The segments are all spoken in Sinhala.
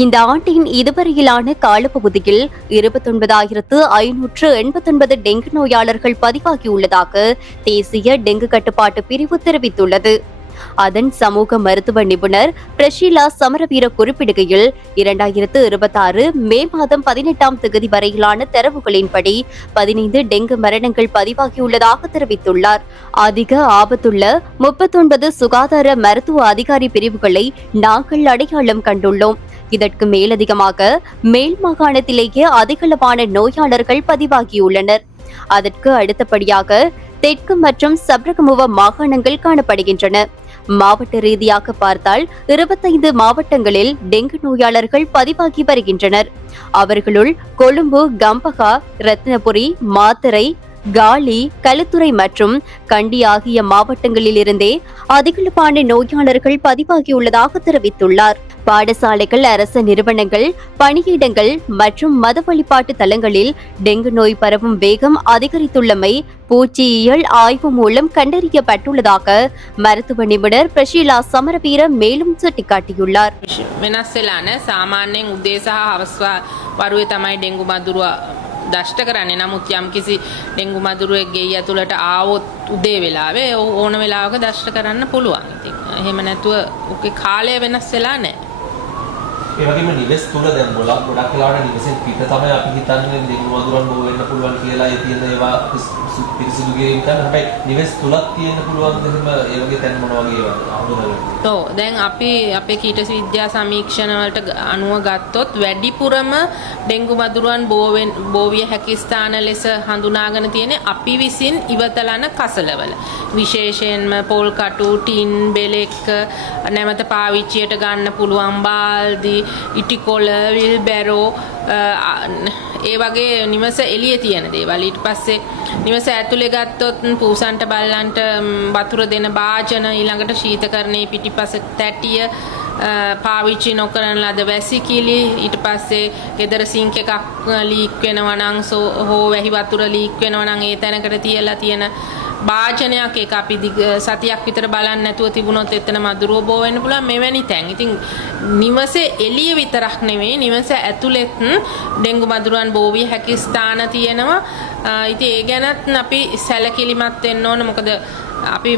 இந்த ஆண்டின் இதுவரையிலான காலப்பகுதியில் 29,589 டெங்கு நோயாளர்கள் பதிவாகியுள்ளதாக தேசிய டெங்கு கட்டுப்பாட்டு பிரிவு தெரிவித்துள்ளது. அதன் சமூக மருத்துவ நிபுணர் பிரஷீலா சமரவீர குறிப்பிடுகையில் 2026 மே மாதம் 18ஆம் தேதி வரையிலான தரவுகளின்படி 15 டெங்கு மரணங்கள் பதிவாகியுள்ளதாக தெரிவித்துள்ளார். அதிக ஆபத்துள்ள 39 சுகாதார மருத்துவ அதிகாரி பிரிவுகளை நாங்கள் அடையாளம் கண்டுள்ளோம். இதற்கு மேலதிகமாக மேல் மாகாணத்திலேயே அதிகளவான நோயாளர்கள் பதிவாகியுள்ளனர். அதற்கு அடுத்தபடியாக தெற்கு மற்றும் சப்ரகமுவ மாகாணங்கள் காணப்படுகின்றன. மாவட்ட ரீதியாக பார்த்தால் 25 மாவட்டங்களில் டெங்கு நோயாளர்கள் பதிவாகி வருகின்றனர். அவர்களுள் கொழும்பு, கம்பகா, ரத்னபுரி, மாத்தறை, காலி, களுத்துறை மற்றும் கண்டி ஆகிய மாவட்டங்களிலிருந்தே அதிகளவான நோயாளர்கள் பதிவாகியுள்ளதாக தெரிவித்துள்ளார். பாடசாலைகள், அரச நிறுவனங்கள், பணியிடங்கள் மற்றும் மத வழிபாட்டு தலங்களில் டெங்கு நோய் பரவும் வேகம் அதிகரித்துள்ளமை பூச்சியியல் ஆய்வு மூலம் கண்டறியப்பட்டுள்ளதாக மருத்துவ நிபுணர் பிரஷீலா சமரவீர மேலும் சுட்டிக்காட்டியுள்ளார். දෂ්ට කරන්නේ නමුත් යම්කිසි ඩෙන්ගු මදුරුවෙක් ගෙයි ඇතුළට ආවොත් උදේ වෙලාවේ ඕන වෙලාවක දෂ්ට කරන්න පුළුවන්. ඉතින් එහෙම නැතුව ඔකේ කාලය වෙනස් වෙලා නැහැ. ඒ වගේම නිවෙස් තුල දැන් ගොඩක් වෙලාවට නිවෙසෙන් පිට තමයි අපි හිතන්නේ ඩෙන්ගු මදුරුවන් බෝ වෙන්න පුළුවන් කියලා. ඒ තියෙන ඒවා පිරිසිදු ගෙයින් තමයි හැබැයි නිවෙස් තුලක් තියෙන්න පුළුවන් දෙහිම ඒ වගේ තැන් මොන වගේ ඒවාද අහුනගන්නේ. ඔව් දැන් අපි අපේ කීට විද්‍යා සමීක්ෂණ වලට අනුව ගත්තොත් වැඩිපුරම ඩෙන්ගු මදුරුවන් බෝ විය හැකි ස්ථාන ලෙස හඳුනාගෙන තියෙන්නේ අපි විසින් ඉවතලන කසලවල. විශේෂයෙන්ම පොල් කටු, ටින්, බෙලෙක්, නැවත පාවිච්චියට ගන්න පුළුවන් බාල්දි, ඉටිකොල, විල්බැරෝ ඒ වගේ නිවස එළියේ තියෙන දේවල්. ඊට පස්සේ නිවස ඇතුලේ ගත්තොත් පූසන්ට බල්ලන්ට වතුර දෙන භාජන, ඊළඟට ශීතකරණයේ පිටිපස්ස තැටිය, පාවිච්චි නොකරන ලද වැසිකිලි, ඊට පස්සේ ගෙදර සිංක් එකක් ලීක් වෙනවා නම් හෝ වැහි වතුර ලීක් වෙනවා නම් ඒ තැනකට තියලා තියෙන භාජනයක් ඒක අපි සතියක් විතර බලන්න නැතුව තිබුණොත් එතන මදුරුව බෝ වෙන්න පුළුවන් මෙවැනි තැන්. ඉතින් නිවසේ එළිය විතරක් නෙවෙයි නිවස ඇතුළෙත් ඩෙන්ගු මදුරුවන් බෝ විය හැකි ස්ථාන තියෙනවා. ඉතින් ඒ ගැනත් අපි සැලකිලිමත් වෙන්න ඕන. මොකද අපි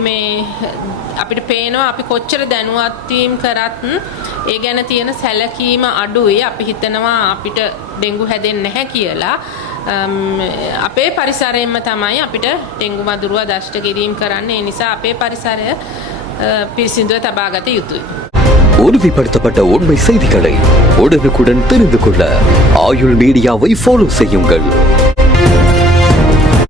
අපිට පේනවා අපි කොච්චර දැනුවත් වීම කරත් ඒ ගැන තියෙන සැලකීම අඩුයි. අපි හිතනවා අපිට ඩෙන්ගු හැදෙන්නේ නැහැ කියලා. අපේ පරිසරයෙන්ම තමයි අපිට ඩෙන්ගු මදුරුව දෂ්ට කිරීම කරන්න. ඒ නිසා අපේ පරිසරය පිරිසිදුව තබා ගත යුතුයි. உறுதிப்படுத்தப்பட்ட உண்மை செய்திகளை உடனுக்குடன் தெரிந்து கொள்ள ஆயுள் மீடியாவை ஃபாலோ செய்யுங்கள்.